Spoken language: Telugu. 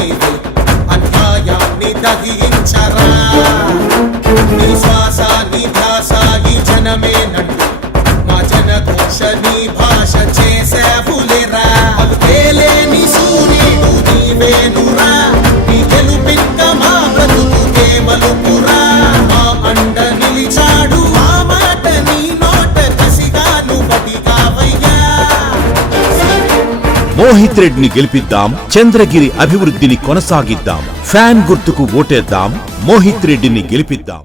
నీవు అన్యాయాన్ని దహించరా నీ శ్వాస నీ ధ్యాస ఈ జనమేనంటూ మా జనఘోష నీ భాష చేసావులేరా అలుపేలేని సూర్యుడు నీవేనురా నీ గెలుపిక్క మా బ్రతుకుకే మలుపురా మా అండ నిలిచాడు ఆ మాట నీ నోట కసిగాను బతికావయ్యా మోహిత్ రెడ్డిని గెలిపిద్దాం, చంద్రగిరి అభివృద్ధిని కొనసాగిద్దాం. ఫ్యాన్ గుర్తుకు ఓటేద్దాం, మోహిత్ రెడ్డిని గెలిపిద్దాం.